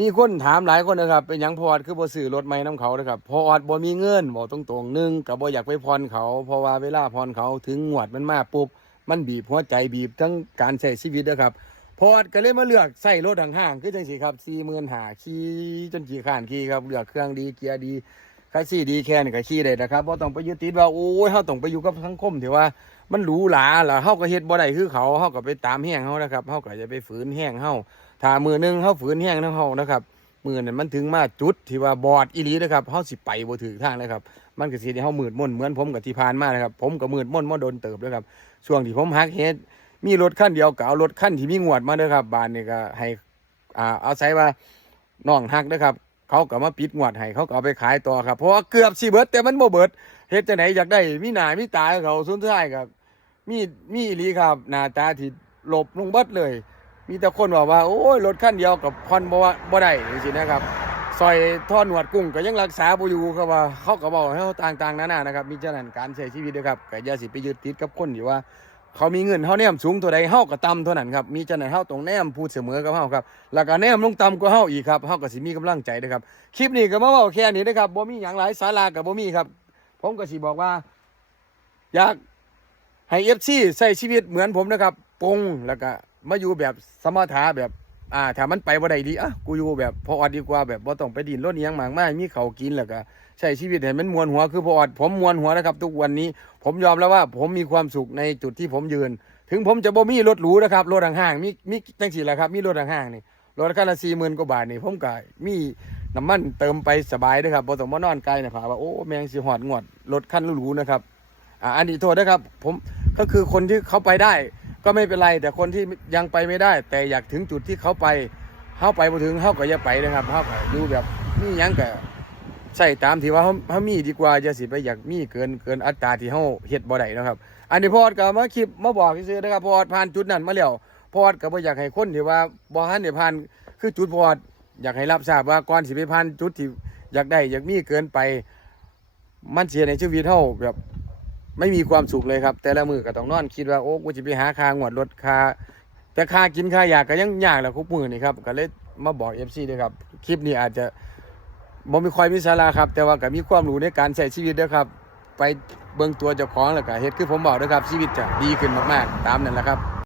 มีคนถามหลายคนนะครับ เป็นหยังพออดคือบ่ซื้อรถไหมน้ำเขานะครับพออดบ่มีเงินบอกตรงๆหนึ่งกับ่อยากไปพรเขาเพราะว่าเวลาพรเขาถึงงวดมันมาปุ๊บมันบีบหัวใจบีบทั้งการใช้ชีวิตนะครับพออดก็เลยมาเลือกใส่รถห่างๆคือจังซี่ครับสี่หมื่นหาขี่จนขี่ข้านขี่ครับเลือกเครื่องดีเกียร์ดี คัสซี่ดีแค่นี้ก็ขี่ได้นะครับบ่ต้องไปยึดติดว่าโอ้ยเฮาต้องไปอยู่กับสังคมที่ว่ามันหรูหราล่ะเฮาก็เฮ็ดบ่ได้คือเขาเฮาก็ไปตามแห้งเฮานะครับเฮาก็จะไปฝืนแห้งเฮาถ้ามือหนึงเฮาฝืนแห้งทั้งเฮานะครับมือนั้นมันถึงมาจุดที่ว่าบอดอีหลีนะครับเฮาสิไปบ่ถึงทางเลยครับ มันก็สิได้เฮามืดมนเหมือนผมกับที่ผ่านมานะครับ ผมก็มืดมนมาโดนเติบเลยครับช่วงที่ผมฮักเฮ็ดมีรถคันเดียวก็เอารถคันที่มีงวดมาเด้อครับบานนี่ก็ให้อ่าเอาใส่ว่าน้องฮักนะครับ เขาก็มาปิดงวดให้เขาก็เอาไปขายต่อครับ เพราะว่าเกือบสิเบิดแต่มันบ่เบิดเฮ็ดจังไดอยากได้มีหน้ามีตาเขาสุดท้ายครับมีมีอีหลีครับหน้าตาที่หลบลงเบิดเลย มีแต่คนบอกว่าโอ้ยรถคันเดียวกับพอนบ่ว่าบ่ได้จังซี่นะครับซอยท่อหนวดกุ้งก็ยังรักษาบ่อยู่ครับว่าเขาก็บอกให้เขาต่างๆนานานะครับ มีฉะนั้นการใช้ชีวิตนะครับก็อย่าสิไปยึดติดกับคนที่ว่า เขามีเงินเท่าแนมสูงเท่าใดเท่ากับต่ำเท่านั้นครับมีฉะนั้นเท่าตรงแนมพูดเสมอกับเท่าครับแล้วก็แนมลงต่ำกว่าเฮาอีกครับเท่ากับสิมีกำลังใจนะครับคลิปนี้ก็มาเว้าแค่นี้นะครับบ่มีอย่างหลายสารากับ่มีครับ ผมก็สิบอกว่า อยากให้เอฟซีใช้ชีวิตเหมือนผมนะครับปรงแล้วก็มาอยู่แบบสมถะแบบ อ่าถ้ามันไปบ่ได้ดีอะกูอยู่แบบพออดดีกว่าแบบบ่ต้องไปดินรถอิหยังมากมายมีเขากินแล้วก็ใช้ชีวิตให้มันมวนหัวคือพออดผมมวนหัวนะครับ ทุกวันนี้ผมยอมแล้วว่าผมมีความสุขในจุดที่ผมยืน ถึงผมจะบ่มีรถหรูนะครับรถห่างๆมีมีจังซี่แหละครับ มีรถห่างๆนี่รถคันละ40,000กว่าบาทนี่ผมก็มีน้ำมันเติมไปสบายเด้อครับบ่ต้องมานอนไกลนะครับว่าโอ้แมงสิฮอดงวดรถคันหรูๆนะครับอ่าอันนี้โทษนะครับ ผมก็คือคนที่เขาไปได้ ก็ไม่เป็นไร แต่คนที่ยังไปไม่ได้ แต่อยากถึงจุดที่เขาไปเขาไปบ่ถึงเขาก็อย่าไปนะครับเขาก็ดูแบบนี่ยังก็ใส่ตามที่ว่าเขาเขามีดีกว่าจะสิไปอยากมีเกินเกินอัตราที่เขาเฮ็ดบ่ได้นะครับ อันนี้พอดก็มาคลิปมาบอกซื่อๆนะครับพอดผ่านจุดนั้นมาแล้วพอดก็บ่อยากให้คนที่ว่าบ่ทันได้ผ่านคือจุดพอดอยากให้รับทราบว่าก่อนสิไปผ่านจุดที่อยากได้อยากมีเกินไป มันเสียในชีวิตเฮาแบบ ไม่มีความสุขเลยครับ แต่ละมือก็ต้องนอนคิดว่าโอ้กูจะไปหาคางวดรถคาแต่คากินคาอยากก็ยังยากแหละคุกมือนี่ครับก็เลยมาบอกเอฟซีด้วยครับคลิปนี้อาจจะบ่มีค่อยมีสาระครับ แต่ว่าก็มีความรู้ในการใช้ชีวิตด้วยครับ ไปเบิ่งตัวเจ้าของแล้วก็เฮ็ดคือผมบอกด้วยครับชีวิตจะดีขึ้นมากๆ ตามนั่นแหละครับ